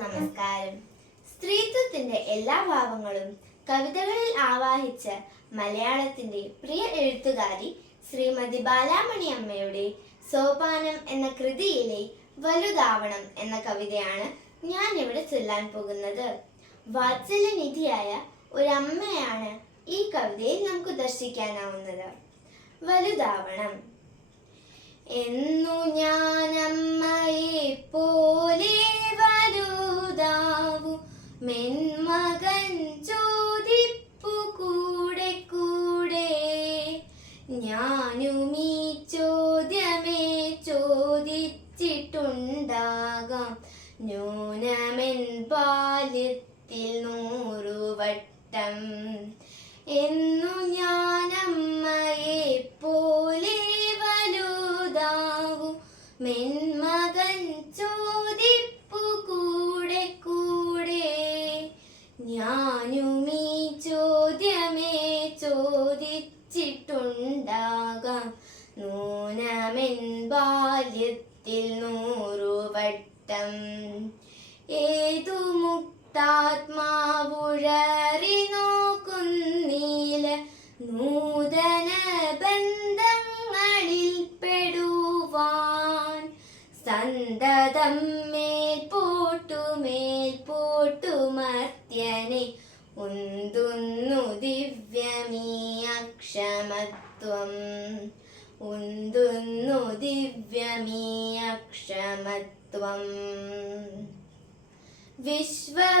നമസ്കാരം. സ്ത്രീത്വത്തിന്റെ എല്ലാ ഭാവങ്ങളും കവിതകളിൽ ആവാഹിച്ച മലയാളത്തിന്റെ പ്രിയ എഴുത്തുകാരി ശ്രീമതി ബാലാമണി അമ്മയുടെ സോപാനം എന്ന കൃതിയിലെ വലുതാവണം എന്ന കവിതയാണ് ഞാൻ ഇവിടെ ചൊല്ലാൻ പോകുന്നത്. വാത്സല്യനിധിയായ ഒരമ്മയാണ് ഈ കവിതയിൽ നമുക്ക് ദർശിക്കാനാവുന്നത്. വലുതാവണം. എന്നു ഞാൻ അമ്മയെ പോലെ ഈ ചോദ്യമേ ചോദിച്ചിട്ടുണ്ടാകാം. ന്യൂനമെൻ പാലത്തിൽ ബാല്യത്തിൽ നൂറുവട്ടം എന്നു ഞാനമ്മയെ പോലെ നൂനമെൻ ബാല്യത്തിൽ നൂറുവട്ടം ഏതു മുക്താത്മാവുഴറി നോക്കുന്നീല നൂതന ബന്ധങ്ങളിൽ പെടുവാൻ. സന്തതം മേൽപോട്ടു മേൽപോട്ടു മർത്യനെ ഉന്തുന്നു ദിവ്യമീ അക്ഷമത്വം. ഉന്തുന്നു ദിവ്യമീ അക്ഷമത്വം വിശ്വവിധാനത്തെയൂതി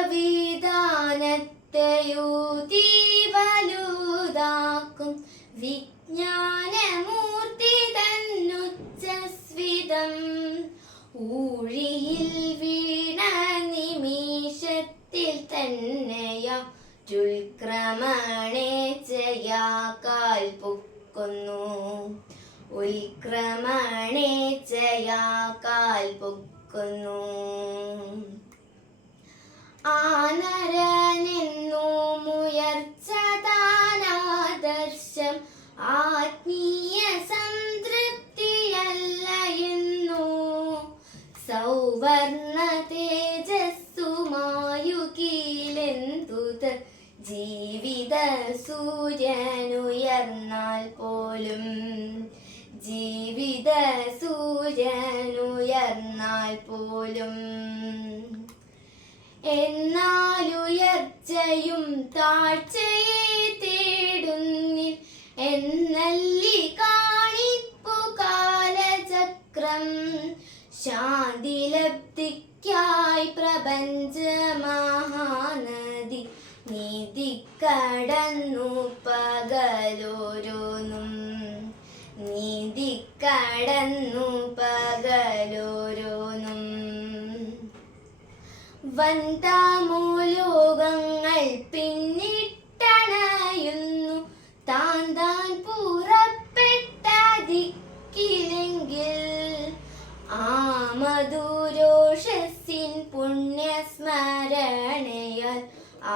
വലുതാക്കും വിജ്ഞാനമൂർത്തി തന്നുച്ചസ്വിതം. ഊഴിയിൽ വീണ നിമിഷത്തിൽ തന്നെയാ ഉൽക്രമണേ ചെയ്യാക്കാൽ പൊക്കുന്നു. ഉൽക്രമണേ ചെയ്യാക്കാൽ പൊക്കുന്നു. ആനരനെന്നു മുയർച്ചതാനാദർശം ആത്മീയ സംതൃപ്തിയല്ല എന്നു. സൗവർണ ജീവിത സൂര്യനുയർന്നാൽ പോലും സൂര്യനുയർന്നാൽ പോലും. എന്നാലുയർച്ചയും താഴ്ചയെ തേടുന്നിൽ എന്നല്ലി കാണിപ്പു കാലചക്രം. ശാന്തിലബ്ധിക്കായി പ്രപഞ്ച മഹാനദി വന്താമൂലോകങ്ങൾ പിന്നിട്ടണയുന്നു. താൻ താൻ പുറപ്പെട്ട ദിക്കിലെങ്കിൽ ആ മധുരോഷസിൻ പുണ്യസ്മരണയാൽ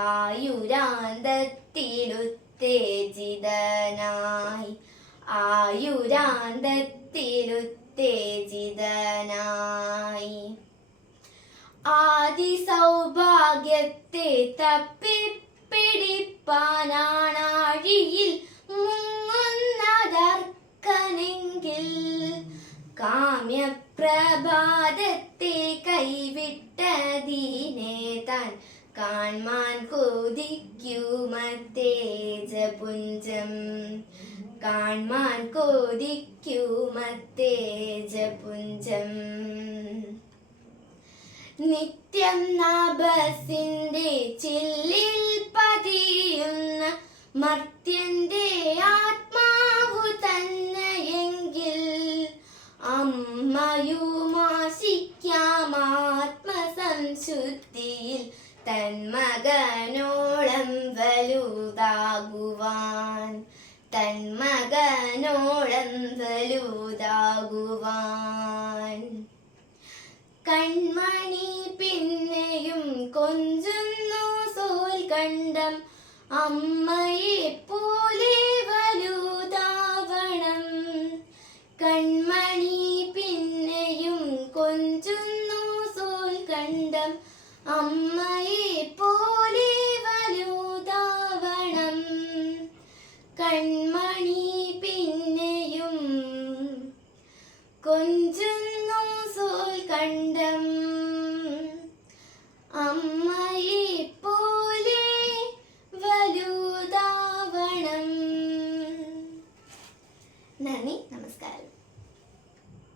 ആയുരാന്തത്തിലുത്തേജിതനായി ആദി സൗഭാഗ്യത്തെ തപ്പിപ്പിടിപ്പാനാണാഴിയിൽ മുങ്ങുന്നതർക്കനെങ്കിൽ കാമ്യപ്രഭാതത്തെ കൈവിട്ടതിനെ താൻ കാൺമാൻ കൊതിക്കുമത്തേജപുഞ്ചം. കാൺമാൻ കൊതിക്കുമത്തേജപുഞ്ചം. നിത്യം നാഭസിന്റെ ചില്ലിൽ പതിയുന്ന മർത്യന്റെ ആത്മാവു തന്നെയെങ്കിൽ അമ്മയുമാശിക്കാം ആത്മസംശുദ്ധിയിൽ തന്മകനോളം വലുതാകുവാൻ തന്മകനോളം വലുതാകുവാൻ. കൺമണി കൊഞ്ചുന്നു സോൽ കണ്ടം. അമ്മയെ പോലെ വലുതാവണം കൺമണി പിന്നെയും കൊഞ്ചുന്നു സോൽ കണ്ടം. അമ്മയെ പോലെ വലുതാവണം കൺമണി